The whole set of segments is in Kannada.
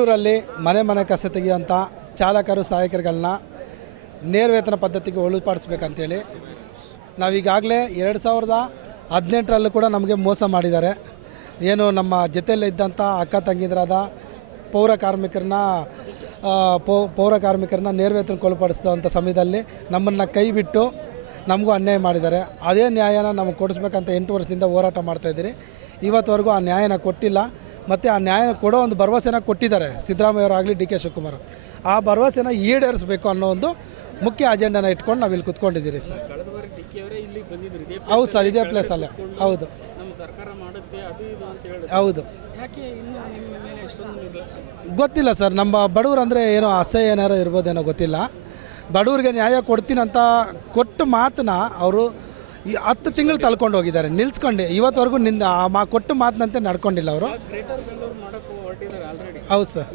ಊರಲ್ಲಿ ಮನೆ ಮನೆ ಕಸ ತೆಗೆಯುವಂಥ ಚಾಲಕರು, ಸಹಾಯಕರುಗಳನ್ನ ನೇರ ವೇತನ ಪದ್ಧತಿಗೆ ಒಳಪಡಿಸ್ಬೇಕಂತೇಳಿ ನಾವೀಗಾಗಲೇ ಎರಡು ಸಾವಿರದ ಹದಿನೆಂಟರಲ್ಲೂ ಕೂಡ ನಮಗೆ ಮೋಸ ಮಾಡಿದ್ದಾರೆ. ಏನು ನಮ್ಮ ಜೊತೆಯಲ್ಲೇ ಇದ್ದಂಥ ಅಕ್ಕ ತಂಗಿದ್ರಾದ ಪೌರ ಕಾರ್ಮಿಕರನ್ನ ಪೌ- ಪೌರ ಕಾರ್ಮಿಕರನ್ನ ನೇರ ವೇತನಕ್ಕೆ ಒಳಪಡಿಸಿದಂಥ ಸಮಯದಲ್ಲಿ ನಮ್ಮನ್ನು ಕೈ ಬಿಟ್ಟು ನಮಗೂ ಅನ್ಯಾಯ ಮಾಡಿದ್ದಾರೆ. ಅದೇ ನ್ಯಾಯನ ನಮಗೆ ಕೊಡಿಸ್ಬೇಕಂತ ಎಂಟು ವರ್ಷದಿಂದ ಹೋರಾಟ ಮಾಡ್ತಾಯಿದ್ದೀರಿ ಇವತ್ತವರೆಗೂ ಆ ನ್ಯಾಯನ ಕೊಟ್ಟಿಲ್ಲ. ಮತ್ತು ಆ ನ್ಯಾಯ ಕೊಡೋ ಒಂದು ಭರವಸೆನ ಕೊಟ್ಟಿದ್ದಾರೆ ಸಿದ್ದರಾಮಯ್ಯವರಾಗಲಿ ಡಿ ಕೆ ಶಿವಕುಮಾರ್ ಆ ಭರವಸೆನ ಈಡೇರಿಸಬೇಕು ಅನ್ನೋ ಒಂದು ಮುಖ್ಯ ಅಜೆಂಡಾನ ಇಟ್ಕೊಂಡು ನಾವು ಇಲ್ಲಿ ಕುತ್ಕೊಂಡಿದ್ದೀರಿ ಸರ್. ಹೌದು ಸರ್, ಇದೇ ಪ್ಲೇಸ್ ಅಲ್ಲೇ. ಹೌದು. ಹೌದು. ಗೊತ್ತಿಲ್ಲ ಸರ್, ನಮ್ಮ ಬಡವ್ರು ಅಂದರೆ ಏನೋ ಅಸಹ್ಯ ಏನಾರು ಇರ್ಬೋದೇನೋ ಗೊತ್ತಿಲ್ಲ. ಬಡವ್ರಿಗೆ ನ್ಯಾಯ ಕೊಡ್ತೀನಂತ ಕೊಟ್ಟು ಮಾತನ್ನ ಅವರು ಈ ಹತ್ತು ತಿಂಗಳು ತಳ್ಕೊಂಡು ಹೋಗಿದ್ದಾರೆ. ನಿಲ್ಸ್ಕೊಂಡು. ಇವತ್ತವರೆಗೂ ನಿಂದ ಆ ಮಾ ಕೊಟ್ಟು ಮಾತಿನಂತೆ ನಡ್ಕೊಂಡಿಲ್ಲ ಅವರು. ಹೌದು ಸರ್.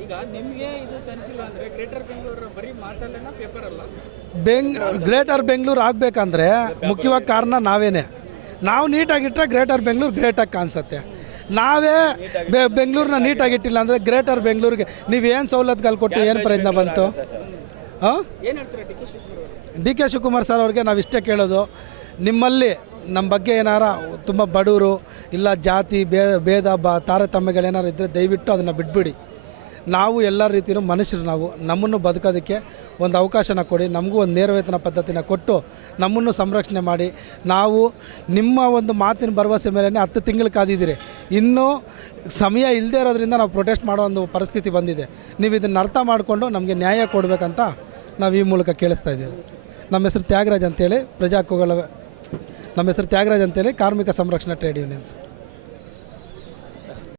ಬೆಂಗ್ ಗ್ರೇಟರ್ ಬೆಂಗಳೂರು ಆಗಬೇಕಂದ್ರೆ ಮುಖ್ಯವಾಗಿ ಕಾರಣ ನಾವೇನೆ. ನಾವು ನೀಟಾಗಿಟ್ಟರೆ ಗ್ರೇಟರ್ ಬೆಂಗಳೂರು ಗ್ರೇಟಾಗಿ ಕಾಣಿಸುತ್ತೆ ನಾವೇ ಬೆ ಬೆಂಗಳೂರನ್ನ ನೀಟಾಗಿಟ್ಟಿಲ್ಲ ಅಂದರೆ ಗ್ರೇಟರ್ ಬೆಂಗಳೂರಿಗೆ ನೀವೇನು ಸವಲತ್ತುಗಳು ಕೊಟ್ಟು ಏನು ಪ್ರಯತ್ನ ಬಂತು? ಹಾಂ? ಏನು ಹೇಳ್ತಾರೆ D K Shivakumar D K Shivakumar sir ಅವ್ರಿಗೆ ನಾವು ಇಷ್ಟೇ ಕೇಳೋದು. ನಿಮ್ಮಲ್ಲಿ ನಮ್ಮ ಬಗ್ಗೆ ಏನಾರ ತುಂಬ ಬಡವರು ಇಲ್ಲ ಜಾತಿ ಭೇದ ಭೇದ ಬ, ತಾರತಮ್ಯಗಳೇನಾರು ಇದ್ದರೆ ದಯವಿಟ್ಟು ಅದನ್ನು ಬಿಟ್ಬಿಡಿ. ನಾವು ಎಲ್ಲ ರೀತಿಯೂ ಮನುಷ್ಯರು ನಾವು. ನಮ್ಮನ್ನು ಬದುಕೋದಕ್ಕೆ ಒಂದು ಅವಕಾಶನ ಕೊಡಿ. ನಮಗೂ ಒಂದು ನೇರವೇತನ ಪದ್ಧತಿನ ಕೊಟ್ಟು ನಮ್ಮನ್ನು ಸಂರಕ್ಷಣೆ ಮಾಡಿ. ನಾವು ನಿಮ್ಮ ಒಂದು ಮಾತಿನ ಭರವಸೆ ಮೇಲೆ ಹತ್ತು ತಿಂಗಳು ಕಾದಿದ್ದೀರಿ. ಇನ್ನೂ ಸಮಯ ಇಲ್ಲದೇ ಇರೋದ್ರಿಂದ ನಾವು ಪ್ರೊಟೆಸ್ಟ್ ಮಾಡೋ ಒಂದು ಪರಿಸ್ಥಿತಿ ಬಂದಿದೆ. ನೀವು ಇದನ್ನು ಅರ್ಥ ಮಾಡಿಕೊಂಡು ನಮಗೆ ನ್ಯಾಯ ಕೊಡಬೇಕಂತ ನಾವು ಈ ಮೂಲಕ ಕೇಳಿಸ್ತಾ ಇದ್ದೀವಿ. ನಮ್ಮ ಹೆಸರು ತ್ಯಾಗರಾಜ್ ಅಂತೇಳಿ ಪ್ರಜಾ ಹಕ್ಕುಗಳ ನಮ್ಮ ಹೆಸರು ತ್ಯಾಗರಾಜ್ ಅಂತೇಳಿ ಕಾರ್ಮಿಕ ಸಂರಕ್ಷಣಾ ಟ್ರೇಡ್ ಯೂನಿಯನ್ಸ್.